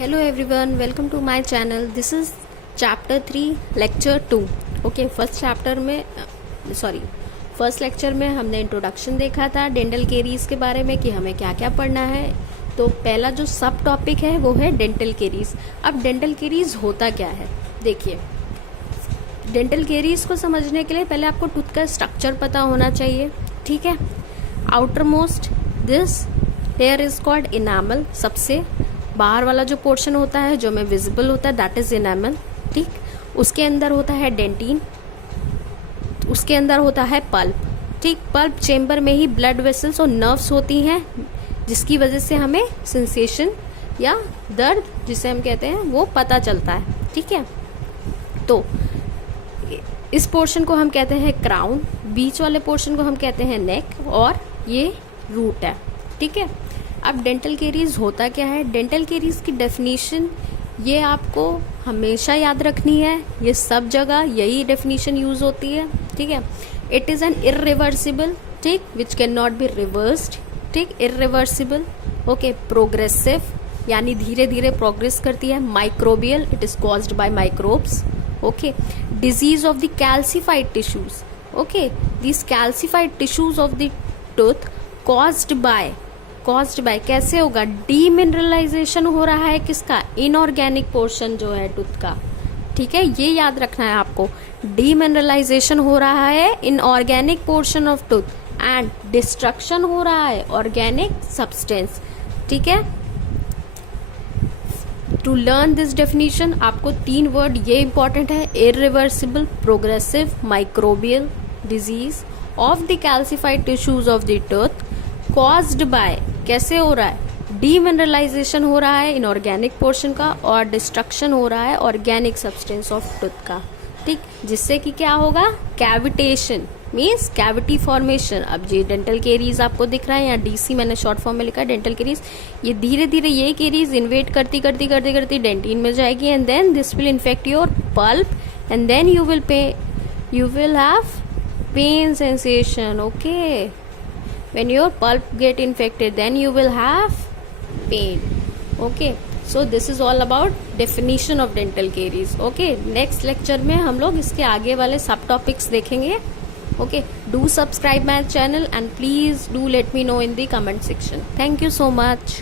Hello everyone, welcome to my channel. This is chapter 3 lecture 2. Okay, first lecture में हमने introduction देखा था dental caries के बारे में कि हमें क्या क्या पढ़ना है. तो पहला जो सब टॉपिक है वो है डेंटल केरीज. अब डेंटल केरीज होता क्या है, देखिए. डेंटल केरीज को समझने के लिए पहले आपको टूथ का स्ट्रक्चर पता होना चाहिए. ठीक है. Outer most this here is called enamel. सबसे बाहर वाला जो पोर्शन होता है जो हमें विजिबल होता है दैट इज इनामल. ठीक. उसके अंदर होता है डेंटिन, उसके अंदर होता है पल्प. ठीक. पल्प चेम्बर में ही ब्लड वेसल्स और नर्व्स होती हैं जिसकी वजह से हमें सेंसेशन या दर्द जिसे हम कहते हैं वो पता चलता है. ठीक है. तो इस पोर्शन को हम कहते हैं क्राउन, बीच वाले पोर्शन को हम कहते हैं नेक और ये रूट है. ठीक है. अब डेंटल केरीज होता क्या है, डेंटल केरीज की डेफिनेशन ये आपको हमेशा याद रखनी है. ये सब जगह यही डेफिनेशन यूज होती है. ठीक है. इट इज़ एन इरिवर्सिबल, ठीक, which can not be reversed. ठीक. इरिवर्सिबल. ओके. प्रोग्रेसिव यानी धीरे धीरे प्रोग्रेस करती है. Microbial, it is caused by microbes. Okay. Disease of the calcified tissues. Okay. This calcified tissues of the tooth caused by कैसे होगा, demineralisation हो रहा है किसका, इनऑर्गेनिक पोर्शन जो है टूथ का. ठीक है. ये याद रखना है आपको, डीमिनरलाइजेशन हो रहा है inorganic portion of tooth and destruction हो रहा है ऑर्गेनिक सब्सटेंस. ठीक है. टू लर्न दिस डेफिनेशन आपको 3 वर्ड ये इंपॉर्टेंट है, irreversible, progressive, microbial disease of the calcified tissues of the tooth caused by, कैसे हो रहा है, डीमिनरलाइजेशन हो रहा है इनऑर्गेनिक पोर्शन का और डिस्ट्रक्शन हो रहा है ऑर्गेनिक सब्सटेंस ऑफ टूथ का. ठीक. जिससे कि क्या होगा, कैविटेशन मीन्स कैविटी फॉर्मेशन. अब ये डेंटल केरीज आपको दिख रहा है यहाँ डीसी मैंने शॉर्ट फॉर्म में लिखा है डेंटल केरीज. ये धीरे धीरे ये केरीज इन्वेट करती डेंटिन में जाएगी and then this will infect your pulp and then you will have pain sensation. Okay. When your pulp get infected then you will have pain. Okay, so this is all about definition of dental caries. Okay, next lecture में हम लोग इसके आगे वाले सब topics देखेंगे. Okay, do subscribe my channel and please do let me know in the comment section. Thank you so much.